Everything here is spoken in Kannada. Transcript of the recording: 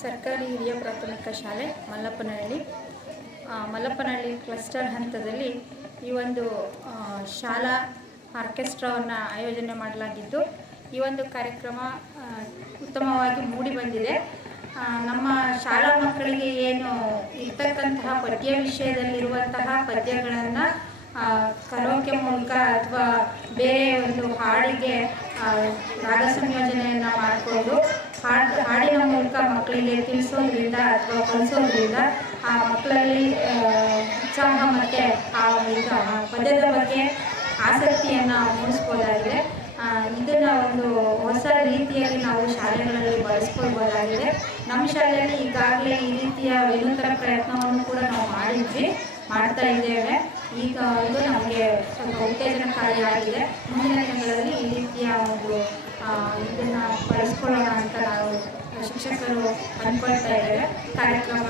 ಸರ್ಕಾರಿ ಹಿರಿಯ ಪ್ರಾಥಮಿಕ ಶಾಲೆ ಮಲ್ಲಪ್ಪನಹಳ್ಳಿ. ಮಲ್ಲಪ್ಪನಹಳ್ಳಿ ಕ್ಲಸ್ಟರ್ ಹಂತದಲ್ಲಿ ಈ ಒಂದು ಶಾಲಾ ಆರ್ಕೆಸ್ಟ್ರಾವನ್ನು ಆಯೋಜನೆ ಮಾಡಲಾಗಿದ್ದು, ಈ ಒಂದು ಕಾರ್ಯಕ್ರಮ ಉತ್ತಮವಾಗಿ ಮೂಡಿ ಬಂದಿದೆ. ನಮ್ಮ ಶಾಲಾ ಮಕ್ಕಳಿಗೆ ಏನು ಇರ್ತಕ್ಕಂತಹ ಪದ್ಯ ವಿಷಯದಲ್ಲಿರುವಂತಹ ಪದ್ಯಗಳನ್ನು ಕರೋಕೆ ಮೂಲಕ ಅಥವಾ ಬೇರೆ ಒಂದು ಹಾಡಿಗೆ ರಾಗ ಸಂಯೋಜನೆಯನ್ನು ಮಾಡಿಕೊಂಡು ಹಾಡಿನ ಮೂಲಕ ಮಕ್ಕಳಿಗೆ ತಿಳಿಸೋದ್ರಿಂದ ಅಥವಾ ಕಲಿಸೋದ್ರಿಂದ ಆ ಮಕ್ಕಳಲ್ಲಿ ಉತ್ಸಾಹ ಮತ್ತು ಆ ಪದ್ಯದ ಬಗ್ಗೆ ಆಸಕ್ತಿಯನ್ನು ಮೂಡಿಸ್ಬೋದಾಗಿದೆ. ಇದನ್ನು ಒಂದು ಹೊಸ ರೀತಿಯಲ್ಲಿ ನಾವು ಶಾಲೆಗಳಲ್ಲಿ ಬಳಸ್ಕೊಳ್ಬೋದಾಗಿದೆ. ನಮ್ಮ ಶಾಲೆಯಲ್ಲಿ ಈಗಾಗಲೇ ಈ ರೀತಿಯ ವಿನೂತನ ಪ್ರಯತ್ನವನ್ನು ಕೂಡ ನಾವು ಮಾಡ್ತಾ ಇದ್ದೇವೆ. ಈಗ ಇದು ನಮಗೆ ಸ್ವಲ್ಪ ಉತ್ತೇಜನಕಾರಿಯಾಗಿದೆ. ಮುಂದಿನ ದಿನಗಳಲ್ಲಿ ಈ ರೀತಿಯ ಒಂದು ಇದನ್ನು ಬಳಸ್ಕೊಳ್ಳೋಣ ಅಂತ ನಾವು ಶಿಕ್ಷಕರು ಅಂದ್ಕೊಳ್ತಾ ಇದ್ದೇವೆ. ಕಾರ್ಯಕ್ರಮ